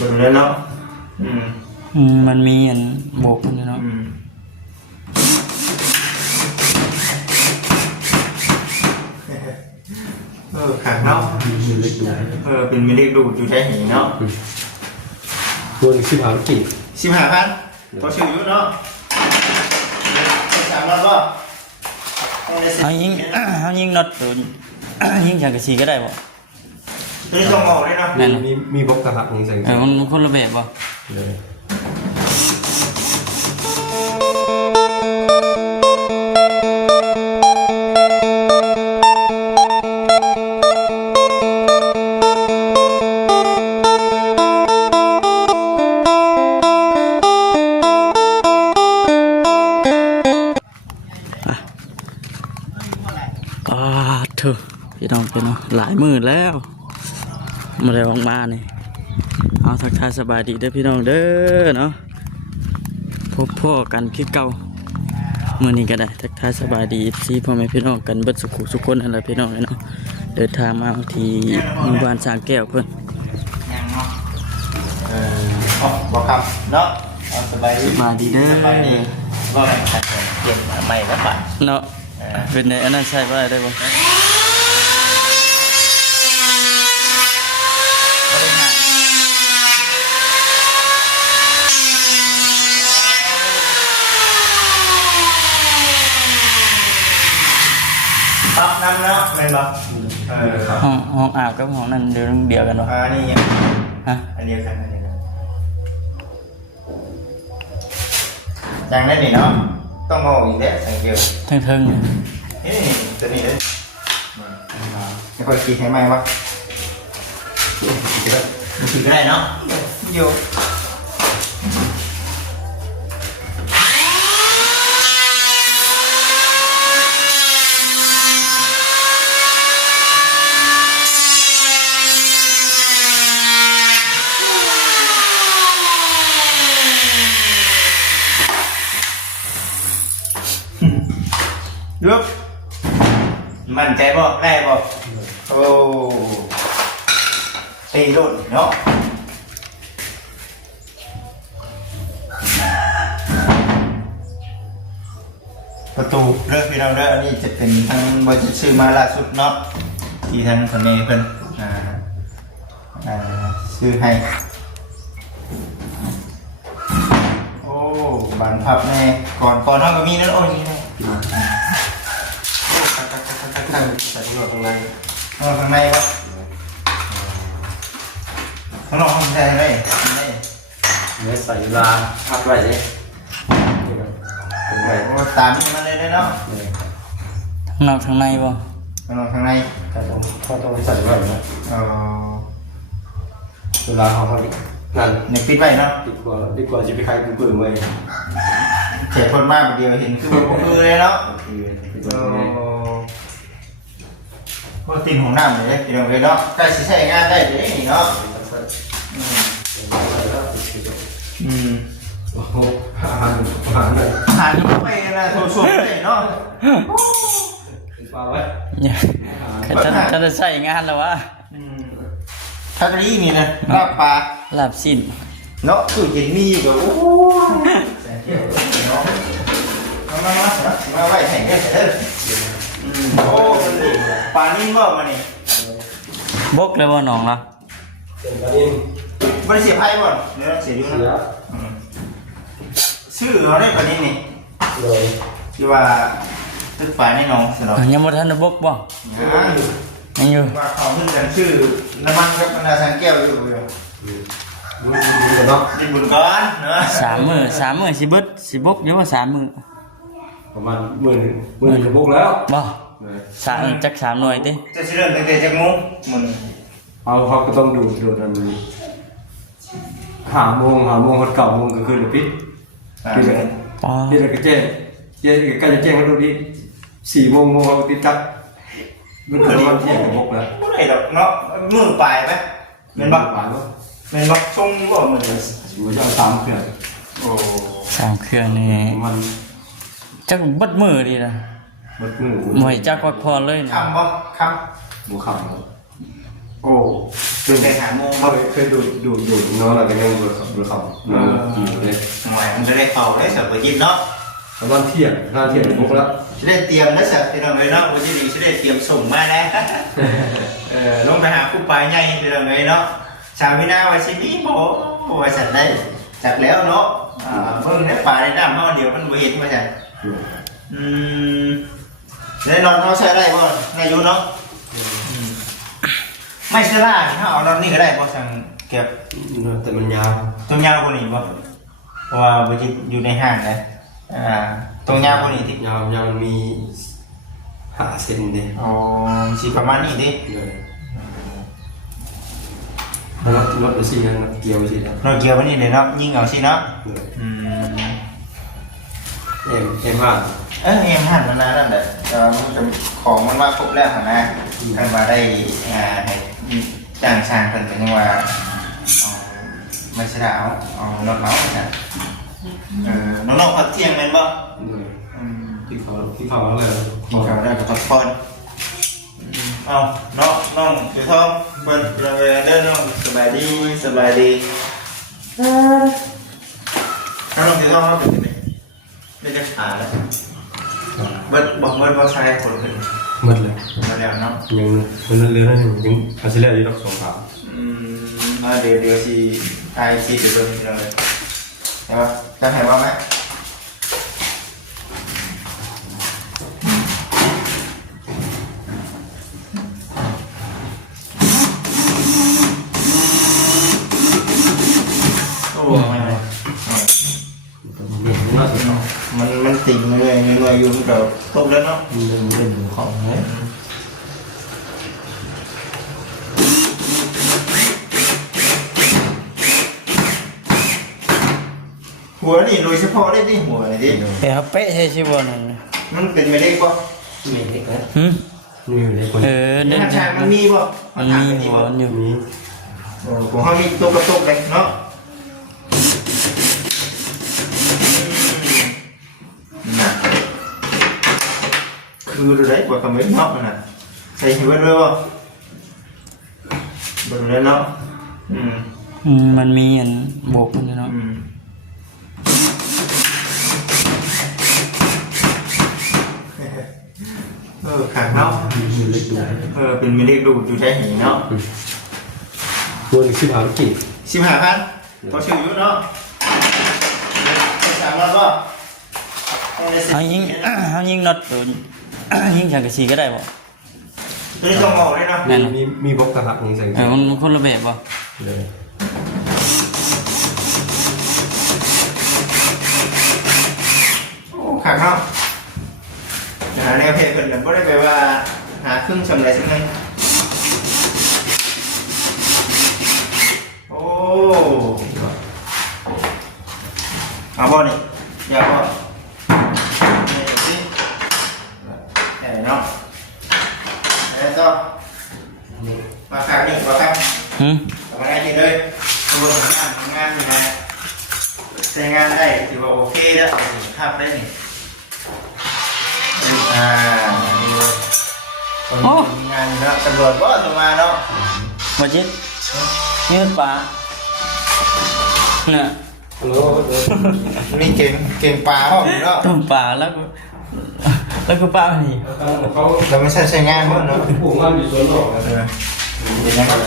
บนแล้วเนาะมันมีอันโบกมันเนาะขังเนาะเป็นมิลลิดูดอยู่ใช้หินเนาะตัวนี้15กี่15,000พอชื่ออยู่เนาะ3รอบก็เขายิงน็อตตัวยิงสังกะสีก็ได้บ่ตัวนี้ต้องออกเลยเนาะมีบล็อกกระหักนี่ใส่มันคนละแบบบ่พี่น้องเป็นหลายมื้อแล้วมาได้ออกมานี่เอาทักทายสบายดีเด้อพี่น้องเด้อเนาะพบพ่อกันคือเก่ามื้อนี้ก็ได้ทักทายสบายดีที่พ่อแม่พี่น้องกันเบิดสุขสุขคนนั่นแหละพี่น้องเนาะเดินทางมาที่หมู่บ้านสร้างแก้วเพิ่นบอกครับเนาะสบายดีเด้อสบายดีก็เก็บใหม่แล้วป่ะเนาะเป็นในอันนั้นใช่บ่ได้บ่ปั๊บน้ำเนาะเป็นปะห้องอาบกับห้องนั้นเดียวกันเนาะนี่ฮะอันเดียวกันจังได้ดิเนาะต้องมองอีกแล้วสังเกตทึ่งตัวนี้เลยจะคอยคิดให้ไหมวะถือได้เนาะอยู่ยุบมั่นใจบ่ได้บ่โอ้ตีรุ่นเนาะประตูเลือกพี่เราเลือกอันนี้จะเป็นทางบริษัทซื้อมาล่าสุดเนาะที่ทางคนนี้เพิ่นซื้อให้โอ้บันพับแน่ก่อนเท่าก็มีนั่นโอ้ยนี่นะใส่ข้างในข้างในปะข้างนอกข้างในเลยเนี่ยใส่ลาพัดไว้เลยตามนี่มาเลยได้เนาะทั้งนอกทั้งในบ่ข้างนอกข้างในแต่ต้องใส่ไว้นะเวลาเขานั่นเนี่ยปิดไว้เนาะดีกว่าจะไปใครกูเปิดไว้เจ็บคนมากเดียวเห็นคือเลยเนาะพวกตีนของน้ำเลยเดี๋ยวเลยเนาะใกล้ใช้งานได้เลยเนาะโอ้โหอาหารไปนะโชว์เลยเนาะปลาไว้จะใส่งานแล้ววะถ้าตรีนี่นะลาบปลาลาบสิ้นเนาะคือเห็นมีอยู่แบบโอ้มาไว้แข่งกันเถอะโอ้ปลานิ่มบ่มานี่บกเลยว่าน้องละเป็นปลานิ่มบริเสียไพ่บ่เดี๋ยวเสียอยู่นะชื่อเขาได้ปลานิ่มนี่เลยที่ว่าตึกปลาในน้องสนองยังไม่ทันบกบ่ยังอยู่ว่าของขึ้นกันชื่อน้ำมันกับนาสังแก้วอยู่เนาะดิบุญก้อนเนาะ3 มื้อสิเบิดสิบกเดี๋ยวว่า3 มื้อประมาณ10,000บกแล้วบ่จัก3 หน่วยติจะสิเริ่มตั้งแต่จักมุ้งมันเขาก็ต้องดูทัน5 โมงเขา9 โมงก็คือเดี๋ยวปิดที่เราก็แจ้งใกล้จะแจ้งเขาดูดิ4 โมงเขาติดจัดมันเกิดวันเที่ยงบกแล้วไม่ได้หรอกเนาะมือปลายไหมเป็นบักปลายเป็นบักชงบ่เหมือนอยู่จะ3 เครื่องโอ้3 เครื่องนี่มันจักบัดมือดีนะบัดมือหน่วยจักวักพอเลยนะคำบ่คำบุคำ โอ้ ตื่นไปหาโมง เคยดูน้องอะไรกันยังบนเขาอยู่เลย หน่วยมันจะได้เข้าได้สับปะรดเนาะ ตอนเที่ยงพวกแล้ว จะได้เตรียมนะสับพี่น้องเลยเนาะวันที่ดีจะได้เตรียมส่งมานะลงไปหาผู้ปลายใหญ่พี่น้องเลยเนาะชาวพินาวันชิมีโมว่าสัตว์ได้จากแล้วเนาะเพิ่งได้ปลาได้น้ำเนาะเดี๋ยวมันบ่เห็นว่าจังได้นอนเขาใช้ได้บ่นายยุเนาะไม่ใช่ล่าถ้าเอานอนนี่ก็ได้บ่สั่งเก็บ แต่มันยาว ตรงยาวกว่านี้บ่เพราะว่าบ่จิอยู่ในห้างนะตรงยาวกว่านี้ติ ยาวมันมี5 เซนเนี่ย อ๋อสิประมาณนี้ติ รถไปสิงั้นเกี่ยวไปสิครับ เราเกี่ยวไว้นี่เลยเนาะยิงเอาสิเนาะM5 เอ็มหันมานานนั่นแหละมันจะของมันมาครบแล้วนะท่านมาได้ให้จ้างช่างเป็นยังว่าไม่ใช่ดาวเอารถเมาส์นะน้องๆพักเที่ยงแม่นบ่ ที่เขาเลย กินข้าวได้กับพักผ่อนเอาน้องเดี๋ยวท้องเบิ้ลเราเดินน้องสบายดีน้องเดี๋ยวท้องเขาเป็นยังไงไม่ได้ขาแล้วเบิ้ลใช้คนขึ้น หมดเลย มาแล้วเนาะ ยังมันเรือนั่นยังอาชีพแรกที่เรา2 ขา เดี๋ยวสิไอซีเดี๋ยวเบิ้ลเลยใช่ปะจะเห็นว่าไหมมันติ่งเงยอยู่เดี๋ยวต้มแล้วเนาะเป็นของเลยหัวนี่โดยเฉพาะได้ที่หัวนี่ดิ แต่เขาเป๊ะใช่ชิบะนั่น มันเป็นไม่ได้ป่ะ มีเด็กนะ หึ มีอยู่ในคน นั่น ทางมันมีป่ะ มันมีหัวอยู่ มี ของเขามีตัวกระตุกเลยเนาะคือดูได้กว่าคำเว้นเนาะมันน่ะใส่หัวด้วยป่ะดูได้เนาะมันมีอันโบกมันเนาะขาดเนาะ มีเล็กดู เป็นมีเล็กดูอยู่ใช้หินเนาะ ตัวนึงชื่อหาลูกกิ่ง 15,000ตัวชื่ออยู่เนาะ300ป่ะ เขายิงน็อตตัวยิงสังกะสีก็ได้บ่ ตัวนี้ต้องออกเลยเนาะ มีบล็อกตะหักอย่างใส่ มันคนละแบบบ่ เลย ขาดเนาะหาแนวเพจเพิ่นก็ได้ไปว่าหาเครื่องชำอะไรสักนึงโอ้เอาบ่นี่อย่าบ่เนาะแล้วก็มาขายนี่มาครับมาได้เลยตัวงานนี่นะใช้งานได้ถือว่าโอเคแล้วภาพได้นี่งานแล้วตำรวจก็จะมาเนาะ มาจิตยืดปลาเนี่ย ฮัลโหล นี่เก่งปลาห้องเนาะ ต้มปลาแล้วก็ปลานี่ เขา เราไม่ใช้งานเพิ่มเนาะ ผูกงานอยู่สวนหรอกนะ นี่นะครับ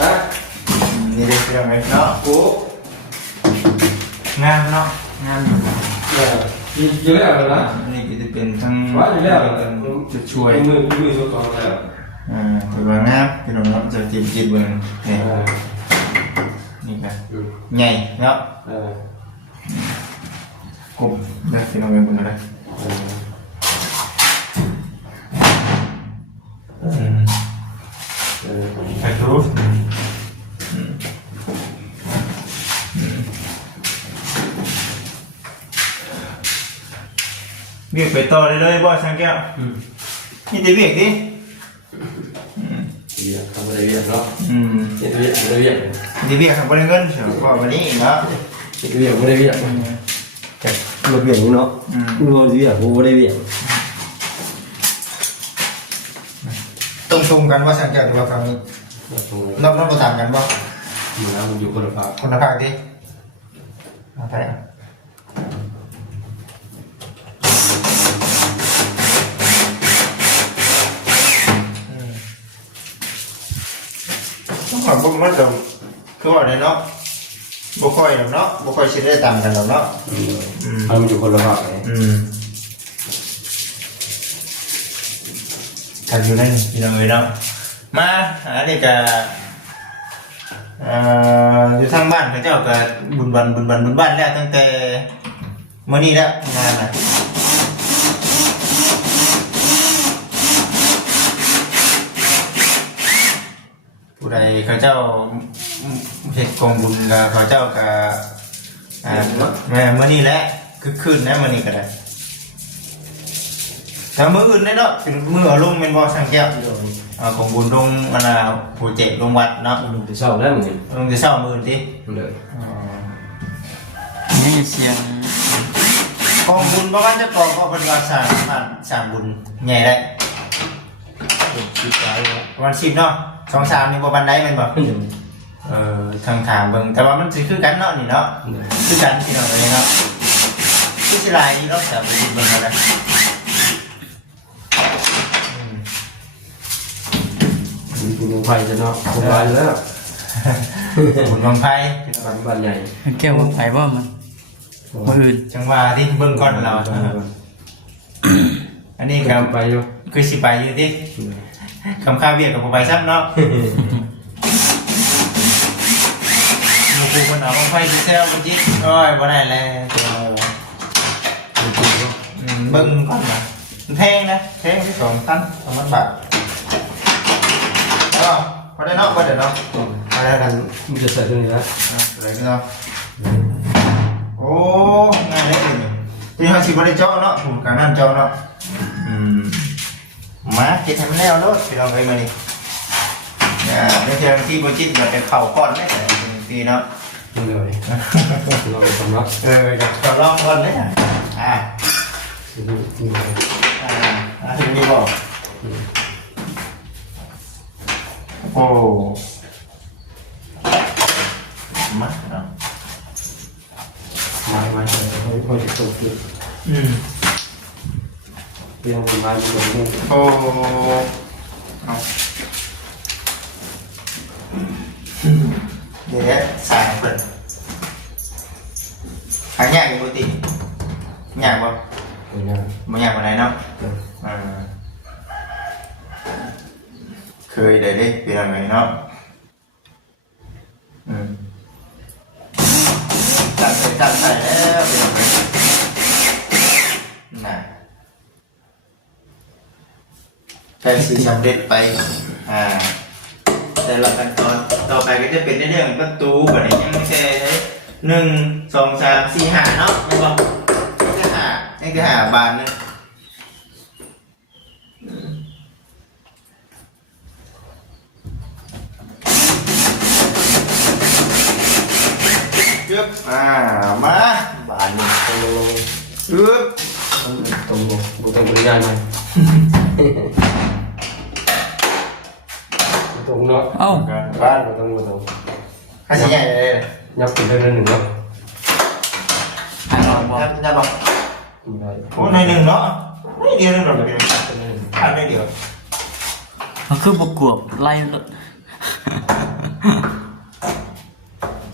ฮะ นี่เด็กยังไงเนาะ โอ้ งานเนาะงาน อยู่แล้วนะ นี่ก็จะเป็นทั้ง ว่าอยู่แล้ว จะช่วย มือสุดต่อแล้ว ถือว่าน้ำพี่น้องเนาะจะจิบเบิ่งนี่ครับใหญ่เนาะกบได้พี่น้องเบิ่งเลยไปดูเบียกไปต่อเลยบ่ช่างแก้วนี่จะเบียกดิเรียกทำอะไรเรียกเนาะเรียกไม่ได้เรียก ดีเบียกทำบริเงินเฉยก็วันนี้เนาะ เรียกไม่ได้เรียกแต่เราเรียกเนาะเราเรียกไม่ได้เรียก ตรงกันว่าช่างแก้วหรือว่าคำนี้ นอกประตามกันบ่ อยู่แล้วมันอยู่คนละภาค คนละภาคดิเอาไปต้องขอบุญมันเดิมคือว่าเนี่ยเนาะบุค่อยเนาะบุค่อยชิดได้ตามกันเนาะมันอยู่คนละภาคเลย กันอยู่นั่นพี่น้องเนาะมาเด็กอยู่ทางบ้านเขาเจ้าก็บุญบ้านแล้วตั้งแต่เมื่อนี้แล้วงานนะผู้ใดเขาเจ้าเฮ็ดกองบุญกับเขาเจ้าก็เมื่อนี้แหละคือคืนนะเมื่อนี้ก็ได้แต่มืออื่นได้เนาะเป็นมือเอาลงเป็นบอสังแก้วของบุญลงมันโปรเจกต์ลงวัดเนาะ ลงจะเศร้าแล้วมึง ลงจะเศร้ามือที่ เลย นี่เสียง กองบุญประมาณจะกองก็เป็นว่าสร้างบุญใหญ่ได้ประมาณ10เนาะ2-3นี่ประมาณได้มันบอกทางถามเบิ่งแต่ว่ามันสิคือกันเนาะนี่เนาะคือกันที่เราเลยเนาะคือสิลายเนาะแต่บุญเบิ่งเอาได้ บุญลงไฟจะเนาะลงไฟแล้ว บุญบังไฟ บ้านใหญ่ แก้วไผ่บ่มันมืออื่น จังหวะที่เบิ่งก่อนเราอันนี้ครับ ไปอยู่ คือสิไปอยู่ที่คำข้าวเบียดกับผมไปซ้ำเนาะมีครูคนเอาบังไฟดูแถวกันจิโอ้ยบ่ได้แล้วเบิ่งก่อนนะแพงนะแพงที่2,000 บาทก็พอได้เนาะพอได้เนาะพอได้กัน มันจะใส่ตรงนี้แล้ว อะไรก็เนาะโอ้งานเล็กเลยที่เขาสิบริจาคเนาะผมการนั่นเจ้าเนาะมาเก็บให้มันแล้วเนาะพี่น้องไปมาดิในเชิงที่โปรจิตมันจะเข่าก้อนได้แต่ปีเนาะ เลยเราไปทำรัก จะลองก้อนได้ถึงนี่บอกโอ้มาเนาะ มาเขาจะโตขึ้นเรียงมาอยู่ตรงนี้ โอ้เอาเดี๋ยวสายเปิดหายากอยู่ปกติยากป่ะไม่ยากกว่าไหนเนาะเคยได้เด็กเป็นอะไรเนาะตัดใส่แล้วเป็นอะไรน่ะใช้สีสำเร็จไปแต่ละขั้นตอนต่อไปก็จะเป็นในเรื่องประตูแบบนี้ยังไม่ใช่1 2 3 4 5เนาะไม่บอกนี่คือ5บานนึงยึบมาบานนึงยึบ ตรงบุตรบริการไหมตรงเนาะ เอ้า บ้านตรง ค่าใช้จ่ายเลย ยับเป็นเรื่องหนึ่งเนาะ ไผ่บอกบอก จะบอกโอ้ในหนึ่งเนาะไม่เดียวนึงหรอกเดียวอันไม่เดียว มันคือประกวบไล่รถ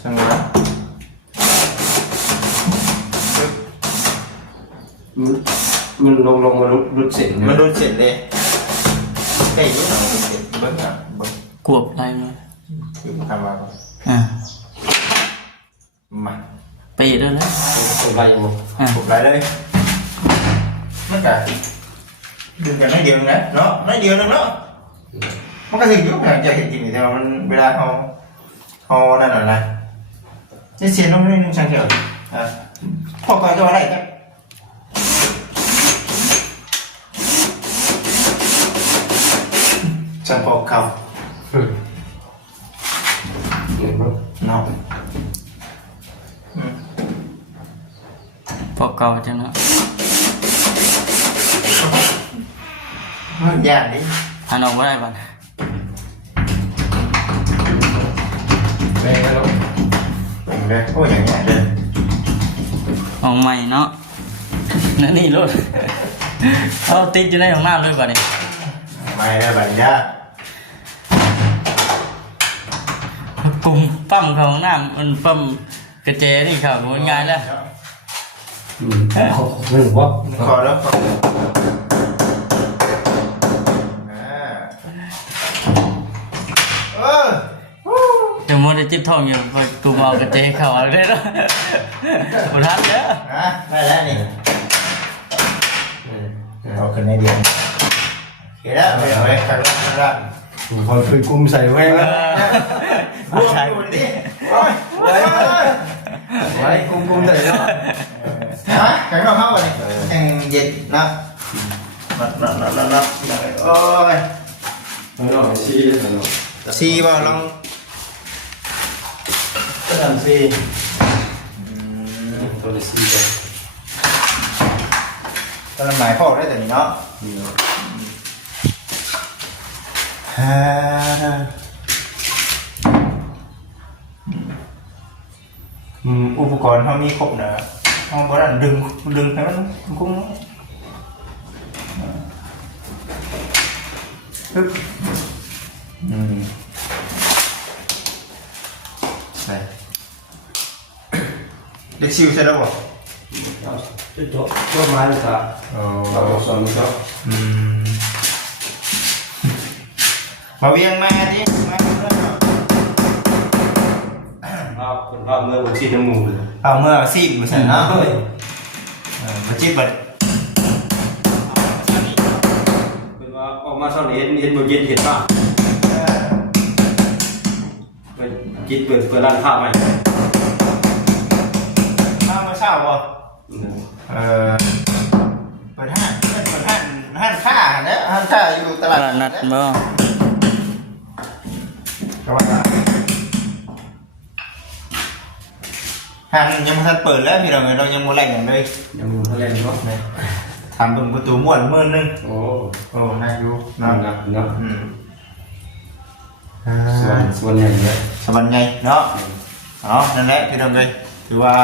ช่างวะ มันลงมาลุดเสร็จ มันโดนเสร็จเลยใกล้ยิ่งหน่อยเสร็จเบิ้งอ่ะเบิ้ง กวบไล่มา คือทำมาก่อน มา ไปได้แล้ว ตรงไรอยู่ ปลุกไรเลยมันกะดึงกันไม่เดียวนะเนาะไม่เดียวนึงเนาะมันก็ถึงยุคหลังจะเห็นจริงแต่ว่ามันเวลาเขานั่นหน่อยนะจะเสียน้องไม่ได้นุ่งช่างเกี่ยวพอไปก็อะไรกันช่างพอเขาเนาะ พอเก่าจังเนาะ มันยากดิ อันออกว่าได้บ้าง เด้อโอ้อย่างเงี้ยเด้อ ห้องใหม่เนาะนั่นนี่รถเขาติดอยู่ในห้องน้ำเลยป่ะเนี่ย ไม่ได้บัญญัติ กลุ่มปั๊มของน้ำมันปั๊มกระเจนี่ครับมันง่ายแล้ว หนึ่งว่า ขอแล้วขอจะมัวแต่จิ้มทองอยู่พอกลุ่มเอากระเจเข้าเอาได้แล้วบุทันเด้อ ได้แล้วนี่เอาขึ้นในเดียวเห็นแล้วไปเอาไปขัดแล้ว คอยคุยกุมใส่ไว้นะ บวกอยู่ดิโอ้ยไว้ กุมใส่เนาะ ฮะแข่งเราเข้าไปแข่งเย็นนะโอ้ย ไม่ต้องชี้เลยเนาะ ซีบ่ลอง ก็ทำซีตัวละซีเลย ตอนหมายพ่อได้แต่นี้เนาะอุปกรณ์เขามีครบนะเขาบอกว่าดึงให้มันกุ้งปึ๊บใส่เด็กซิวใช่แล้วบ่ ตัวไม้เลยครับเราสอนก็ มาเวียงมาดิมาเมื่อ เราเมื่อวันที่น้ำมูเลย เอาเมื่อซีบมาใส่เนาะมาจีบบัด เป็นว่าออกมาเช้านี้เห็นบนเย็นเห็นป่ะเป็นกินเปิดร้านข้าวใหม่ มาเช้าบ่เปิดห้างค่าเนี่ยห้างค่าอยู่ตลาด นัดบ่ ก็ว่าห้างยังไม่ทันเปิดแล้วพี่เรายังไม่แรงอย่างเลย ยังมูทะเลเนาะ ทำเป็นประตูม้วนมือนึง โอ้ โอ้น่าอยู่ น่ารักเนาะส่วนใหญ่เนี่ย สบายไงเนาะอ๋อนั่นแหละพี่เราเลยถือว่า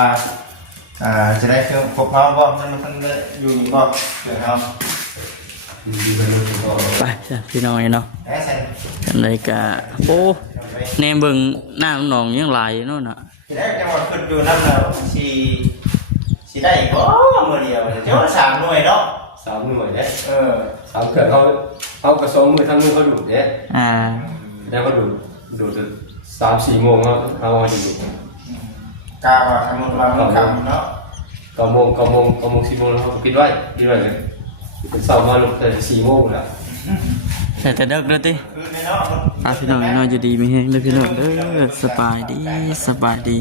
จะได้เครื่องครบพร้อมบ่นั่นมันได้อยู่นี่บ่เดี๋ยวเอา ดีไปเลยก็ ไปจ้ะพี่น้องเนาะ ได้เสร็จ กันเลยกะโอ้แนมเบิ่งหน้าหนองยังหลายอยู่โน่นน่ะ ทีแรกจังหวัดขึ้นอยู่นั่นแล้วสีได้ก็มือเดียวเจ้า3 หน่วยเนาะ 3 หน่วยเนี่ย 3 เขื่อนเขากระสงมือทั้งมือเขาดูดเนี่ย แล้วก็ดูด3-4 โมงเขาจะดูด กาว่าทำมันเราทำเนาะ 9 โมง10 โมงแล้วเขาปิดไว้เลยเป็นเสาร์มาลุกแต่4 โมงแหละ แต่เด็กเลยติ คือในเนาะ พี่น้องเนาะอยู่ดีมีเฮงเด้อพี่น้องเด้อสบายดี